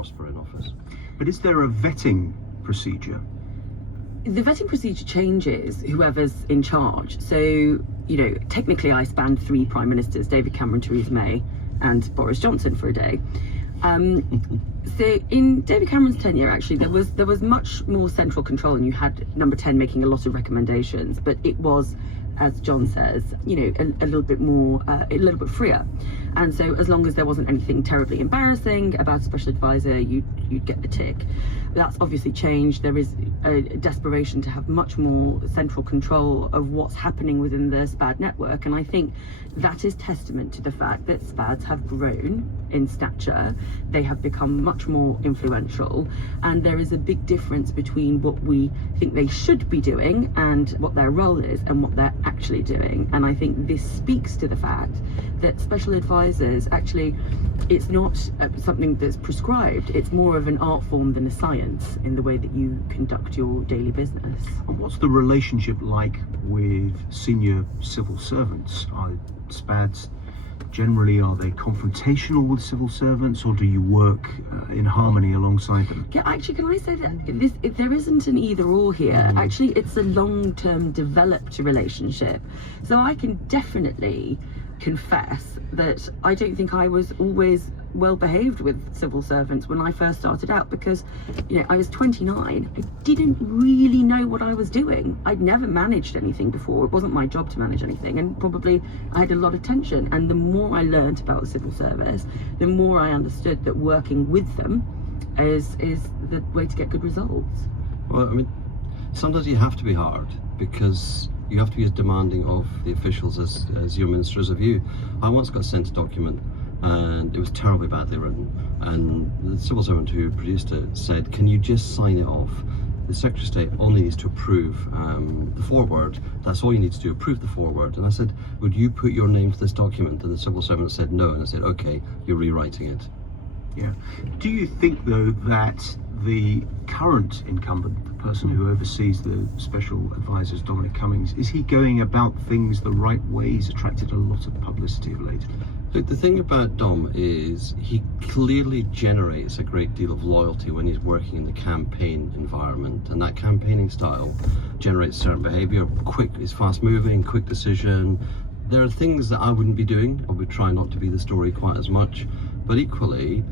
prosper in office. But is there a vetting procedure? The vetting procedure changes whoever's in charge. So, technically I spanned 3 prime ministers, David Cameron, Theresa May and Boris Johnson for a day. So in David Cameron's tenure, actually, there was much more central control, and you had number 10 making a lot of recommendations, but it was, as John says, a little bit more, a little bit freer. And so as long as there wasn't anything terribly embarrassing about a special advisor, you'd get the tick. That's obviously changed. There is a desperation to have much more central control of what's happening within the SPAD network. And I think that is testament to the fact that SPADs have grown in stature. They have become much more influential. And there is a big difference between what we think they should be doing and what their role is and what they're actually doing. And I think this speaks to the fact that special advisors, actually, it's not something that's prescribed. It's more of an art form than a science in the way that you conduct your daily business. And what's the relationship like with senior civil servants? Are SPADs generally, are they confrontational with civil servants, or do you work in harmony alongside them? Yeah, actually, can I say that there isn't an either or here. Actually, it's a long-term developed relationship. So I can definitely confess that I don't think I was always well behaved with civil servants when I first started out, because I was 29. I didn't really know what I was doing. I'd never managed anything before. It wasn't my job to manage anything, and probably I had a lot of tension. And the more I learned about the civil service, the more I understood that working with them is the way to get good results. Well, I mean, sometimes you have to be hard, because you have to be as demanding of the officials as your minister is of you. I once got sent a document and it was terribly badly written, and the civil servant who produced it said, can you just sign it off? The Secretary of State only needs to approve the foreword. That's all you need to do, approve the foreword. And I said, would you put your name to this document? And the civil servant said no, and I said, okay, you're rewriting it. Yeah. Do you think, though, that the current incumbent, the person who oversees the special advisors, Dominic Cummings, is he going about things the right way? He's attracted a lot of publicity of late. Look, the thing about Dom is he clearly generates a great deal of loyalty when he's working in the campaign environment, and that campaigning style generates certain behaviour. Is fast moving, quick decision. There are things that I wouldn't be doing. I would try not to be the story quite as much, but equally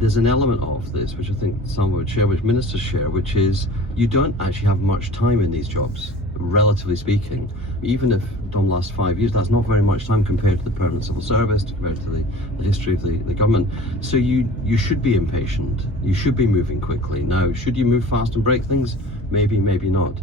there's an element of this which I think some would share, which ministers share, which is you don't actually have much time in these jobs, relatively speaking. Even if Dom lasts 5 years, that's not very much time compared to the permanent civil service, compared to the history of the government. So you should be impatient, you should be moving quickly. Now, should you move fast and break things? Maybe, maybe not.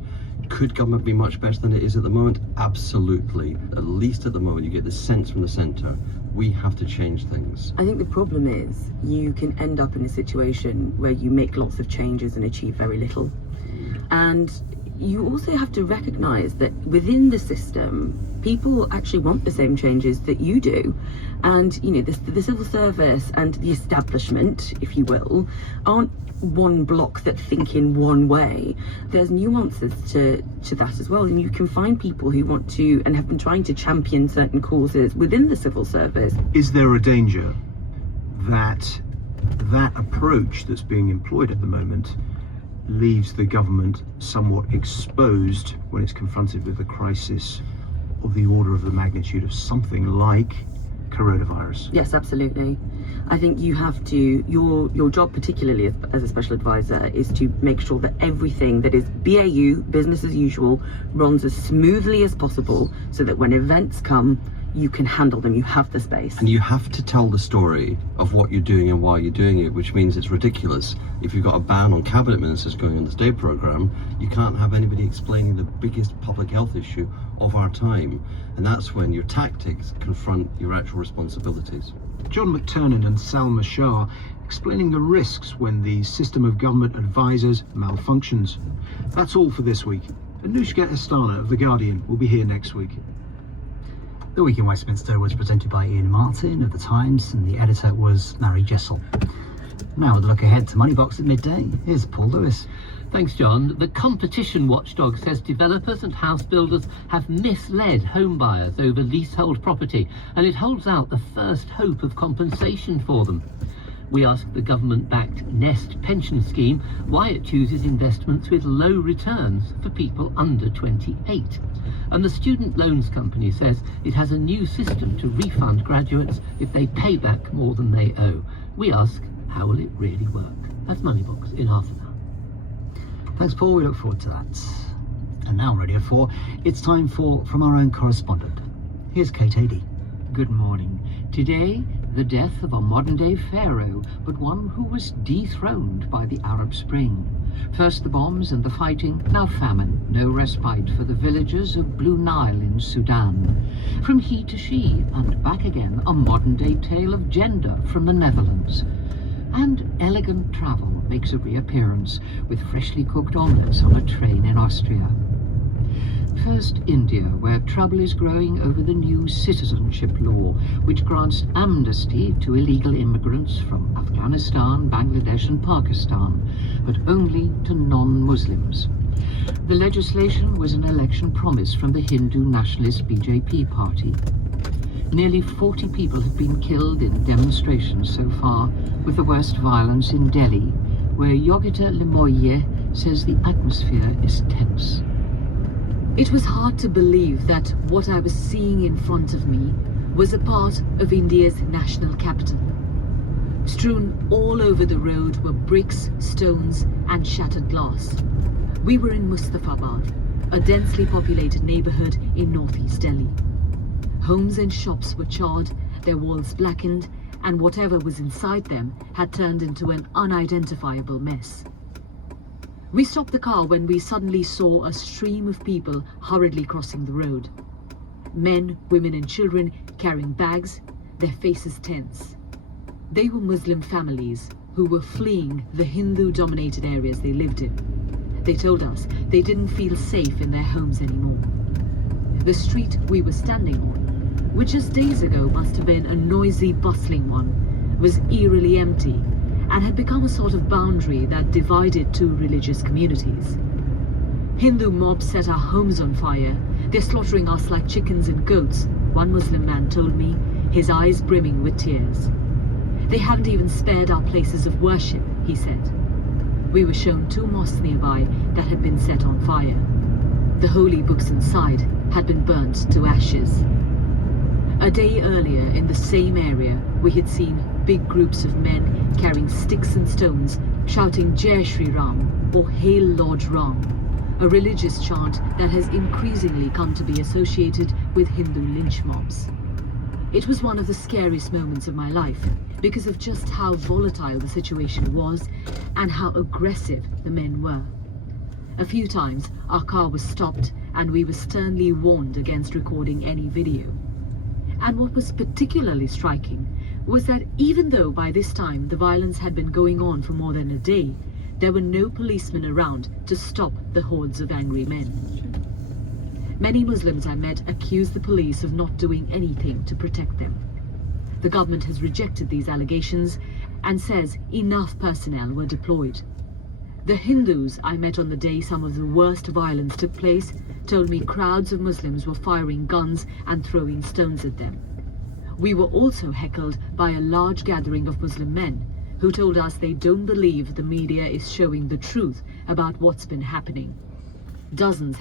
Could government be much better than it is at the moment? Absolutely. At least at the moment, you get the sense from the centre, we have to change things. I think the problem is you can end up in a situation where you make lots of changes and achieve very little. And you also have to recognise that within the system, people actually want the same changes that you do. And, the civil service and the establishment, if you will, aren't one block that think in one way. There's nuances to that as well. And you can find people who want to and have been trying to champion certain causes within the civil service. Is there a danger that that approach that's being employed at the moment leaves the government somewhat exposed when it's confronted with a crisis of the order of the magnitude of something like coronavirus? Yes, absolutely. I think you have to, your job particularly as a special advisor is to make sure that everything that is BAU, business as usual, runs as smoothly as possible so that when events come, you can handle them, you have the space. And you have to tell the story of what you're doing and why you're doing it, which means it's ridiculous. If you've got a ban on cabinet ministers going on the state programme, you can't have anybody explaining the biggest public health issue of our time. And that's when your tactics confront your actual responsibilities. John McTernan and Salma Shah explaining the risks when the system of government advisors malfunctions. That's all for this week. Anushka Estana of The Guardian will be here next week. The Week in Westminster was presented by Ian Martin of The Times, and the editor was Mary Jessel. Now with a look ahead to Moneybox at midday, here's Paul Lewis. Thanks, John. The competition watchdog says developers and house builders have misled home buyers over leasehold property, and it holds out the first hope of compensation for them. We ask the government-backed Nest pension scheme why it chooses investments with low returns for people under 28. And the student loans company says it has a new system to refund graduates if they pay back more than they owe. We ask, how will it really work? That's Moneybox in half an hour. Thanks, Paul. We look forward to that. And now on Radio 4, it's time for From Our Own Correspondent. Here's Kate Adie. Good morning. Today, the death of a modern-day pharaoh, but one who was dethroned by the Arab Spring. First the bombs and the fighting, now famine, no respite for the villagers of Blue Nile in Sudan. From he to she, and back again, a modern-day tale of gender from the Netherlands. And elegant travel makes a reappearance, with freshly cooked omelettes on a train in Austria. First, India, where trouble is growing over the new citizenship law, which grants amnesty to illegal immigrants from Afghanistan, Bangladesh and Pakistan, but only to non-Muslims. The legislation was an election promise from the Hindu nationalist BJP party. Nearly 40 people have been killed in demonstrations so far, with the worst violence in Delhi, where Yogita Limoye says the atmosphere is tense. It was hard to believe that what I was seeing in front of me was a part of India's national capital. Strewn all over the road were bricks, stones and shattered glass. We were in Mustafabad, a densely populated neighborhood in northeast Delhi. Homes and shops were charred, their walls blackened, and whatever was inside them had turned into an unidentifiable mess. We stopped the car when we suddenly saw a stream of people hurriedly crossing the road. Men, women and children carrying bags, their faces tense. They were Muslim families who were fleeing the Hindu-dominated areas they lived in. They told us they didn't feel safe in their homes anymore. The street we were standing on, which just days ago must have been a noisy, bustling one, was eerily empty and had become a sort of boundary that divided two religious communities. Hindu mobs set our homes on fire. They're slaughtering us like chickens and goats, one Muslim man told me, his eyes brimming with tears. They haven't even spared our places of worship, he said. We were shown 2 mosques nearby that had been set on fire. The holy books inside had been burnt to ashes. A day earlier, in the same area, we had seen big groups of men carrying sticks and stones, shouting Jai Shri Ram or Hail Lord Ram, a religious chant that has increasingly come to be associated with Hindu lynch mobs. It was one of the scariest moments of my life because of just how volatile the situation was and how aggressive the men were. A few times our car was stopped and we were sternly warned against recording any video. And what was particularly striking was that even though by this time the violence had been going on for more than a day, there were no policemen around to stop the hordes of angry men. Many Muslims I met accused the police of not doing anything to protect them. The government has rejected these allegations and says enough personnel were deployed. The Hindus I met on the day some of the worst violence took place told me crowds of Muslims were firing guns and throwing stones at them. We were also heckled by a large gathering of Muslim men who told us they don't believe the media is showing the truth about what's been happening. Dozens